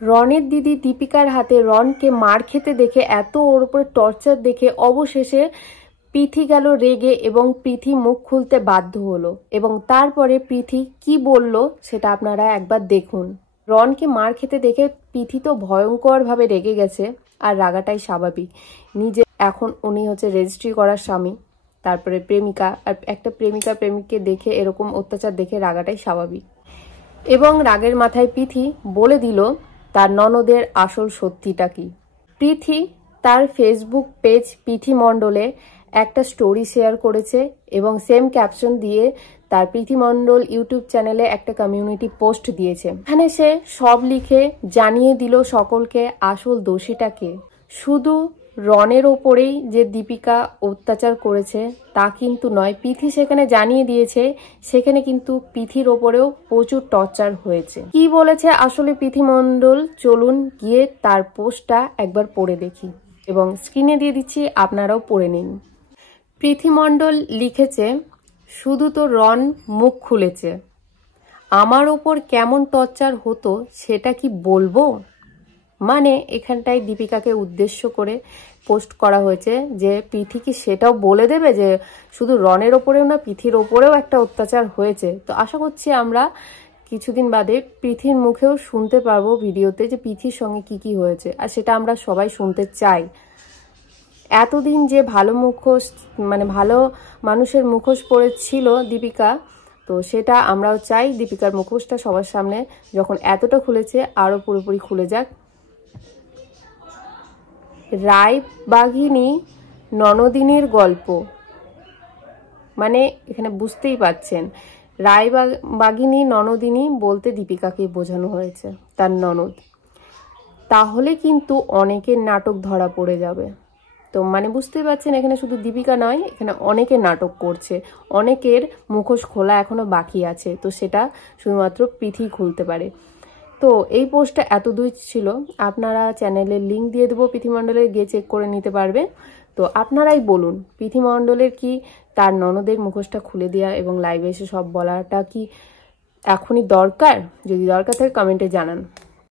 রনের দিদি দীপিকার হাতে রনকে মার খেতে দেখে, এত ওর উপরে টর্চার দেখে অবশেষে পৃথি গেল রেগে এবং পৃথি মুখ খুলতে বাধ্য হলো। এবং তারপরে পৃথি কি বলল সেটা আপনারা একবার দেখুন। রনকে মার খেতে দেখে পৃথি তো ভয়ঙ্করভাবে রেগে গেছে, আর রাগাটাই স্বাভাবিক। নিজে এখন উনি হচ্ছে রেজিস্ট্রি করার স্বামী, তারপরে প্রেমিকা, আর একটা প্রেমিককে দেখে এরকম অত্যাচার দেখে রাগাটাই স্বাভাবিক। এবং রাগের মাথায় পৃথি বলে দিল তার ননদের আসল সত্যিটা কি। পৃথি তার ফেসবুক পেজ পৃথি মণ্ডলে একটা স্টোরি শেয়ার করেছে এবং সেম ক্যাপশন দিয়ে তার পৃথি মণ্ডল ইউটিউব চ্যানেলে একটা কমিউনিটি পোস্ট দিয়েছে। এখানে সে সব লিখে জানিয়ে দিল সকলকে আসল দোষীটা কে। শুধু রনের ওপরেই যে দীপিকা অত্যাচার করেছে তা কিন্তু নয়, পৃথি সেখানে জানিয়ে দিয়েছে সেখানে কিন্তু পৃথির ওপরেও প্রচুর টর্চার হয়েছে। কি বলেছে আসলে পৃথি মণ্ডল, চলুন গিয়ে তার পোস্টটা একবার পড়ে দেখি এবং স্ক্রিনে দিয়ে দিচ্ছি, আপনারাও পড়ে নিন। পৃথি মণ্ডল লিখেছে, শুধু তো রন মুখ খুলেছে, আমার ওপর কেমন টর্চার হতো সেটা কি বলবো। মানে এখানটায় দীপিকাকে উদ্দেশ্য করে পোস্ট করা হয়েছে যে পৃথি কি সেটাও বলে দেবে যে শুধু রনের ওপরেও না, পৃথির ওপরেও একটা অত্যাচার হয়েছে। তো আশা করছি আমরা কিছুদিন বাদে পৃথির মুখেও শুনতে পারবো ভিডিওতে যে পৃথির সঙ্গে কি কি হয়েছে, আর সেটা আমরা সবাই শুনতে চাই। এতদিন যে ভালো মুখোশ, মানে ভালো মানুষের মুখোশ পড়েছিল দীপিকা, তো সেটা আমরাও চাই দীপিকার মুখোশটা সবার সামনে যখন এতটা খুলেছে আরও পুরোপুরি খুলে যাক। রায়বাঘিনী ননদিনীর গল্প, মানে এখানে বুঝতেই পাচ্ছেন রায়বাঘিনী ননদিনী বলতে দীপিকাকে বোঝানো হয়েছে, তার ননদ। তাহলে কিন্তু অনেকের নাটক ধরা পড়ে যাবে। তো মানে বুঝতেই পারছেন এখানে শুধু দীপিকা নয়, এখানে অনেকে নাটক করছে, অনেকের মুখোশ খোলা এখনো বাকি আছে, তো সেটা শুধুমাত্র পৃথি খুলতে পারে। তো এই পোস্টটা এত দূর ছিল, আপনারা চ্যানেলের লিঙ্ক দিয়ে দেবো পৃথি মণ্ডলের, গিয়ে চেক করে নিতে পারবে। তো আপনারাই বলুন পৃথি মণ্ডলের কি তার ননদের মুখোশটা খুলে দেওয়া এবং লাইভে এসে সব বলাটা কি এখনই দরকার? যদি দরকার থাকে কমেন্টে জানান।